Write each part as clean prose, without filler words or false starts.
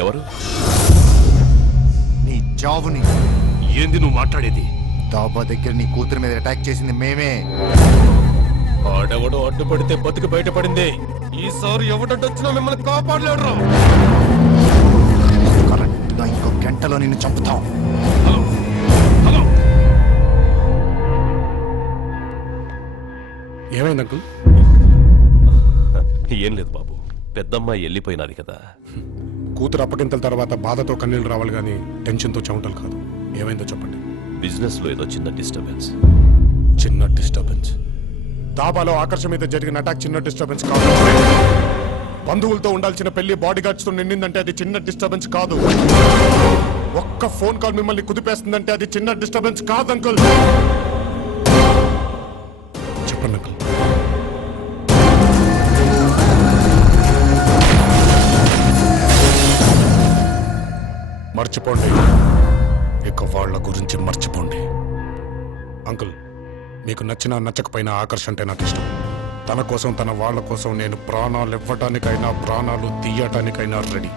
ఎవరు? నీ చావుని. ఏంది నువ్వు మాట్లాడేది? దాబా దగ్గర నీ కూతురు మీద అటాక్ చేసింది మేమే. ఆడెవడో అడ్డుపడితే బతుకు బయటపడింది. ఈసారి ఎవడొచ్చినా మిమ్మల్ని కాపాడలేడు. కరెక్ట్ గా ఇంకో గంటలో నిన్ను చంపుతాం. హలో హలో, ఏమైంది అంకుల్? ఏం లేదు బాబు, పెద్దమ్మాయి వెళ్ళిపోయినది కదా. కూతురు అప్పగింతల తర్వాత బాధతో కన్నీళ్ళు రావాలి కానీ టెన్షన్తో చెమటలు కాదు. ఏమైందో చెప్పండి. బిజినెస్ లో ఏదో చిన్న డిస్టర్బెన్స్. చిన్న డిస్టర్బెన్స్? దాబాలో ఆకర్షణ మీద జరిగిన అటాక్ చిన్న డిస్టర్బెన్స్ కాదు. బంధువులతో ఉండాల్సిన పెళ్లి బాడీ గార్డ్స్ తో నిండిందంటే అది చిన్న డిస్టర్బెన్స్ కాదు. ఒక్క ఫోన్ కాల్ మిమ్మల్ని కుదిపేస్తుందంటే అది చిన్న డిస్టర్బెన్స్ కాదు అంకుల్. చెప్పండి అంకుల్. మర్చిపోండి, ఇక వాళ్ళ గురించి మర్చిపోండి. అంకుల్, మీకు నచ్చినా నచ్చకపోయినా ఆకర్షణ అంటే నాకు ఇష్టం. తన కోసం, తన వాళ్ళ కోసం నేను ప్రాణాలు ఇవ్వటానికైనా ప్రాణాలు తీయటానికైనా రెడీ.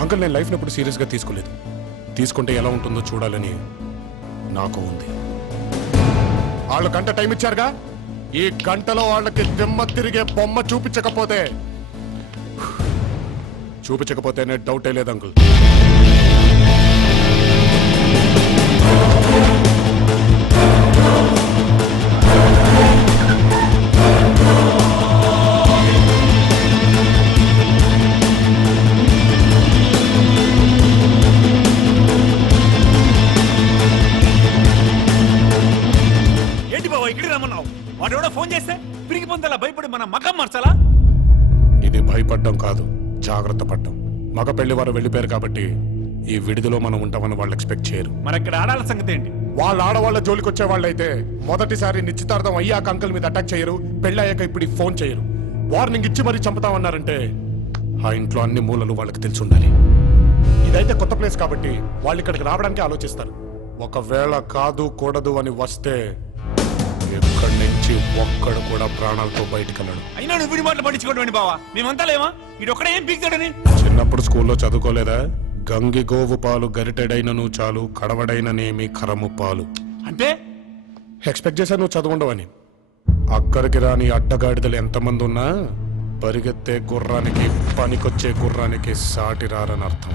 అంకుల్, నేను లైఫ్ని ఎప్పుడు సీరియస్గా తీసుకోలేదు. తీసుకుంటే ఎలా ఉంటుందో చూడాలని నాకు ఉంది. వాళ్ళు గంట టైం ఇచ్చారుగా, ఈ గంటలో వాళ్ళకి దిమ్మ తిరిగే బొమ్మ చూపించకపోతేనే డౌటే లేదు అంకుల్. ఏంటి బాబా ఇక్కడికి రమ్మన్నావు? వాడు ఎవడో ఫోన్ చేస్తే పిరికి పొందలా భయపడి మన మకం మార్చాలా? ఇది భయపడ్డం కాదు, జాగ్రత్త పడ్డం. మగ పెళ్లి వారు వెళ్ళిపోయారు కాబట్టి ఈ విడిదిలో మనం ఉంటామని వాళ్ళు ఎక్స్పెక్ట్ చేయరు. మరి అక్కడ ఆడాల సంగతి ఏంటి? వాళ్ళ ఆడవాళ్ళ జోలికి వచ్చే వాళ్ళైతే మొదటిసారి నిశ్చితార్థం అయ్యాక అంకుల్ మీద అటాక్ చేయరు, పెళ్లి అయ్యాక ఇప్పుడు ఫోన్ చేయరు. వార్నింగ్ ఇచ్చి మరీ చంపుతామన్నారంటే ఆ ఇంట్లో అన్ని మూలలు వాళ్ళకి తెలిసి ఉండాలి. ఇదైతే కొత్త ప్లేస్ కాబట్టి వాళ్ళు ఇక్కడికి రావడానికి ఆలోచిస్తారు. ఒకవేళ కాదు కూడదు అని వస్తే ఇక్కడి నుంచి ఒక్కడు కూడా ప్రాణాలతో బయటికి వెళ్ళడు. అయినా నువ్వు వీడి మాటలు పట్టించుకోవడం బావా, మేమంతా లేమా? వీడు ఒక్కడే ఏం పీకుతాడని? చిన్నప్పుడు స్కూల్లో చదువుకోలేదా? గంగి గోవు పాలు గరిటెడైనను చాలు, కడవడైననేమి కరము పాలు అంటే? ఎక్స్పెక్ట్ చేశా నువ్వు చదవండవని. అక్కడికి రాని అడ్డగాడిదలు ఎంతమంది ఉన్నా పరిగెత్తే గుర్రానికి, పనికొచ్చే గుర్రానికి సాటి రారని అర్థం.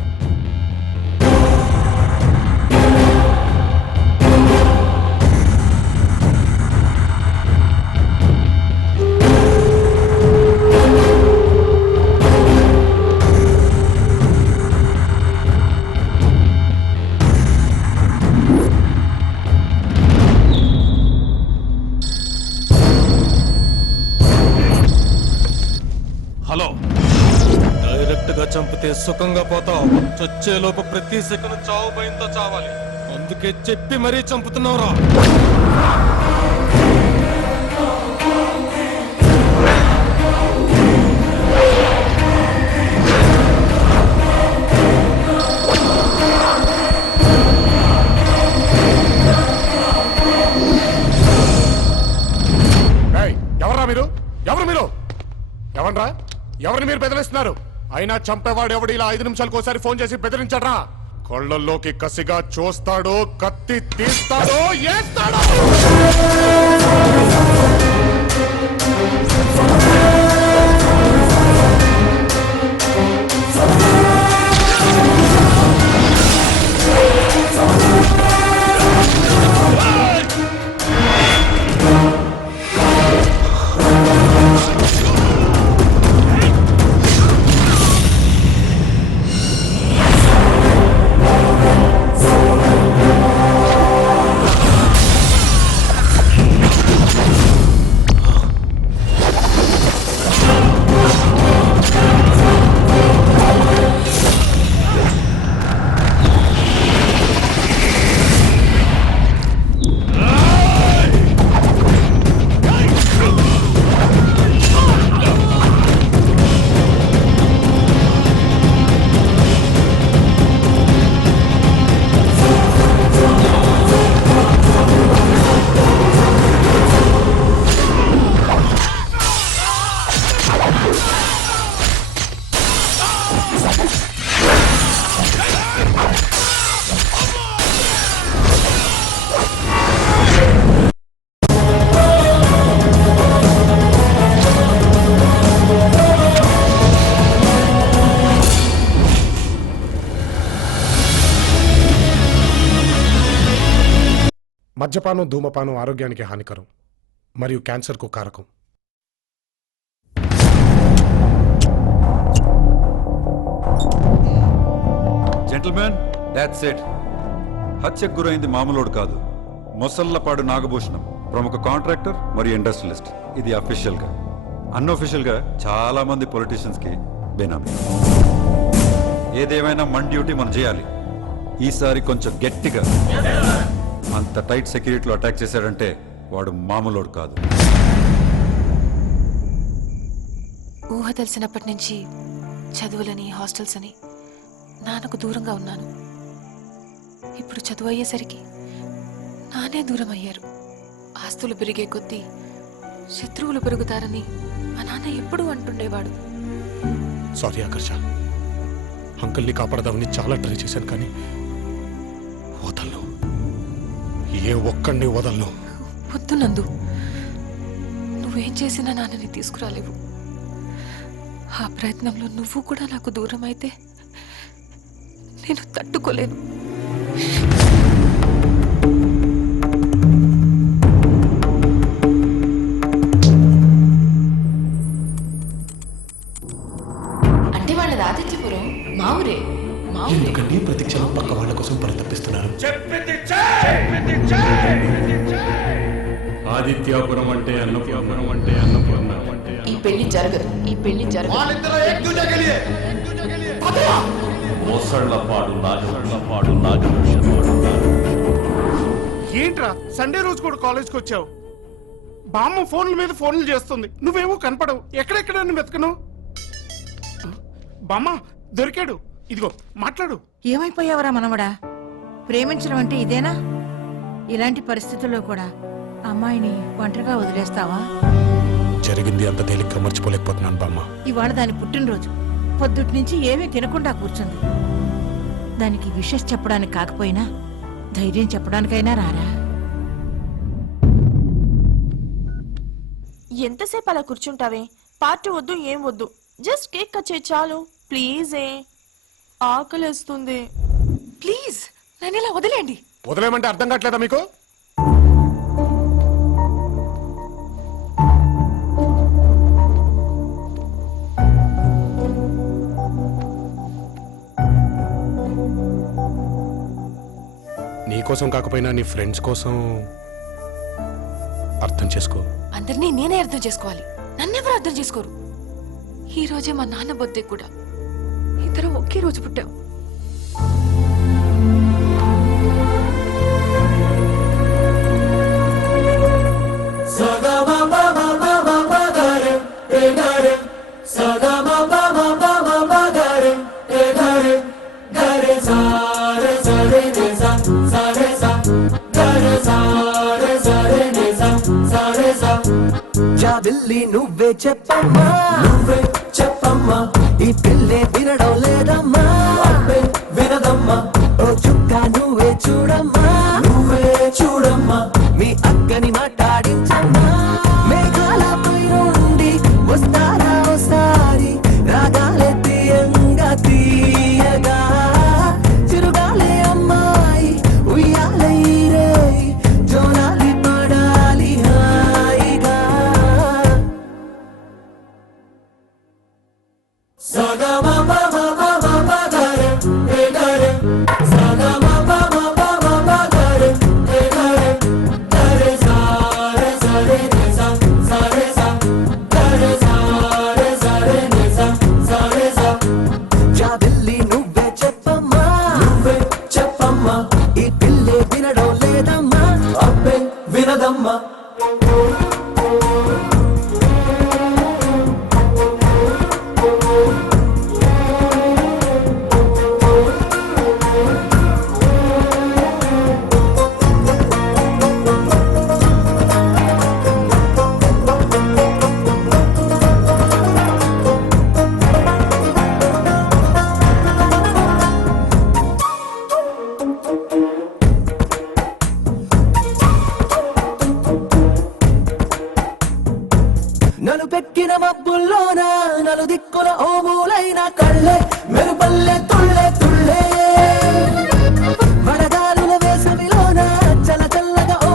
హలో, డైరెక్ట్ గా చంపితే సుఖంగా పోతావు. చచ్చేలోపు ప్రతి సెకండ్ చావు భయంతో చావాలి. అందుకే చెప్పి మరీ చంపుతున్నావురా. ఎవరా మీరు? ఎవరు మీరు? ఎవరా? ఎవరిని మీరు బెదిరిస్తున్నారు? అయినా చంపేవాడు ఎవడు ఇలా 5 నిమిషాలకు ఒకసారి ఫోన్ చేసి బెదిరించడరా? కొళ్లల్లోకి కసిగా చూస్తాడు, కత్తి తీస్తాడు, ఏస్తాడు. మద్యపానం ధూమపానం ఆరోగ్యానికి హానికరం మరియు క్యాన్సర్కు కారకం. Gentlemen, that's it. హత్యకు గురైంది మామూలుడు కాదు, మొసళ్లపాడు నాగభూషణం, ప్రముఖ కాంట్రాక్టర్ మరియు ఇండస్ట్రియలిస్ట్. ఇది అఫీషియల్ గా. అన్అఫీషియల్ గా చాలా మంది పొలిటీషియన్స్ కి బేనామీ. ఏదేమైనా మన డ్యూటీ మనం చేయాలి. ఈసారి కొంచెం గట్టిగా. అంత టైట్ సెక్యూరిటీలో అటాక్ చేశాడంటే వాడు మామూలుడు కాదు. ఊహ తెలిసినప్పటి నుంచి చదువులని హాస్టల్స్ అని నాన్నకు దూరంగా ఉన్నాను. ఇప్పుడు చదువు అయ్యేసరికి నానే దూరం అయ్యారు. ఆస్తులు పెరిగే కొద్దీ శత్రువులు పెరుగుతారని మా నాన్న ఎప్పుడూ అంటుండేవాడు. సారీ ఆకర్ష, అంకుల్ని కాపాడదామని చాలా ట్రై చేశాను, కానీ వదలను, ఏ ఒక్కడిని వదలను. వద్దు నందు, నువ్వేం చేసినా నాన్నని తీసుకురాలేవు. ఆ ప్రయత్నంలో నువ్వు కూడా నాకు దూరం అయితే నేను తట్టుకోలేను. అంటే వాళ్ళది ఆదిత్యపురం మా ఊరే. ఎందుకంటే ప్రతి క్షణం పక్క వాళ్ళ కోసం పరితపిస్తున్నారు. ఆదిత్యాపురం అంటే అన్నపురం అంటే అన్నపురం అంటే ఈ పెళ్లి జరగదు, ఈ పెళ్లి జరగదు. మొసళ్లపాడు నాగభూషణం. ఏంట్రా సండే రోజు కూడా కాలేజ్కి వచ్చావు? బామ్మ ఫోన్ల మీద ఫోన్లు చేస్తుంది, నువ్వేమో కనపడవు. ఎక్కడెక్కడ వెతకను? బామ్మ దొరికాడు, ఇదిగో మాట్లాడు. ఏమైపోయావరా మనవడా? ప్రేమించడం అంటే ఇదేనా? ఇలాంటి పరిస్థితుల్లో కూడా అమ్మాయిని ఒంటరిగా వదిలేస్తావా? జరిగింది అంత తేలిగ్గా మర్చిపోలేకపోతున్నాను బామ్మ. ఇవాళ దాని పుట్టినరోజు, పొద్దుటి నుంచి ఏమీ తినకుండా కూర్చుంది. దానికి విషెస్ చెప్పడానికి కాకపోయినా ధైర్యం చెప్పడానికైనా రారా? ఎంతసేపు అలా కూర్చుంటావే? పార్టీ వద్దు, ఏం వద్దు, జస్ట్ కేక్ కట్ చేయి చాలు. ప్లీజే, ఆకలిస్తుంది. ప్లీజ్ నన్ను ఇలా వదిలేండి. వదిలేమంటే అర్థం కావట్లేదా మీకు? నీకోసం కాకపోయినా నీ ఫ్రెండ్స్ కోసం అర్థం చేసుకో. అందరినీ నేనే అర్థం చేసుకోవాలి, నన్నెవరు అర్థం చేసుకోరు. ఈ రోజే మా నాన్న బర్త్డే కూడా. ఇద్దరం ఒకే రోజు పుట్టాం. జాబిల్లి నువ్వే చెప్పమ్మా, నువ్వే చెప్పమ్మా, ఈ పిల్లే వినడం లేదమ్మా, వినదమ్మా. ఓ చుక్క నువ్వే చూడమ్మా, నువ్వే చూడమ్మా, మీ అక్కని మాట్లాడించమ్మా. మేఘాల పై నుండి వస్తారా ఒకసారి, రాగాలే తీయంగా తీయగా, చిరుగాలే అమ్మాయి ఉయ్యాలే రే, జోనాలి పడాలి హాయిగా. జాబిల్లి నువ్వే చెప్పమ్మా, నువ్వే చెప్పమ్మా, ఈ పిల్లే వినడం లేదమ్మా, అబ్బే వినదమ్మా. నలు పెట్టిన మబ్బుల్లోన నలు దిక్కుల ఓ మూలైన కళ్ళే మెరుపల్లె తుళ్ళే తుళ్ళే, వడగాలుల వేసవిలోన చల్ల చల్లగా ఓ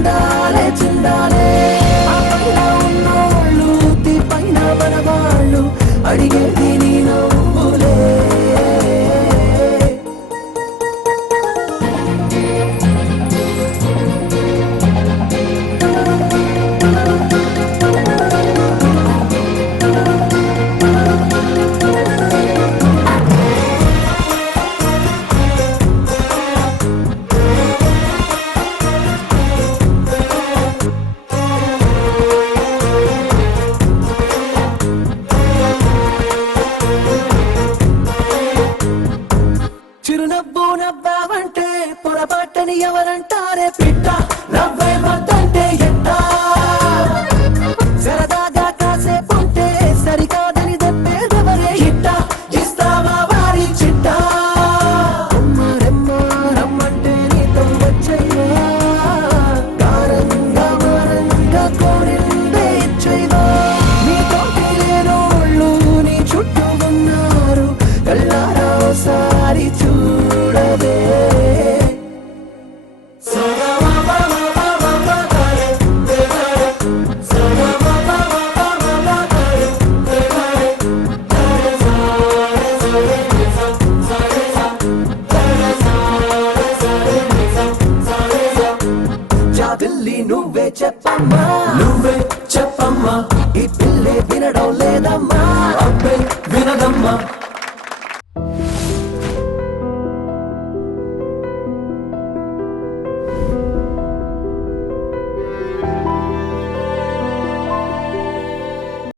చిందాలే చిందాలే ఆ పైన ఉన్నోళ్ళు తీ పైన మనవాళ్ళు అడిగేది నీ నవ్వులే చిరునవ్వు నవ్వావంటే పొరపాటని ఎవరంటారే పిట్ట నవ్వే వద్దంటే ఎట్టా సరదాగా కాసేపుంటే సరికాదని దెబ్బేదెవరే ఇట్ట ఇస్తావా వారి చిట్టా రమ్మంటే నీతో వచ్చయ్యా కారంగా మారంగా కోరిందే ఇచ్చయ్యా నీతోటి లేనోళ్ళు నీ చుట్టూ ఉన్నారు కళ్ళారా ఓసారి చూడవే జాబిల్లి నువ్వే చెప్పమ్మా ఈ పిల్లే వినడం లేదమ్మా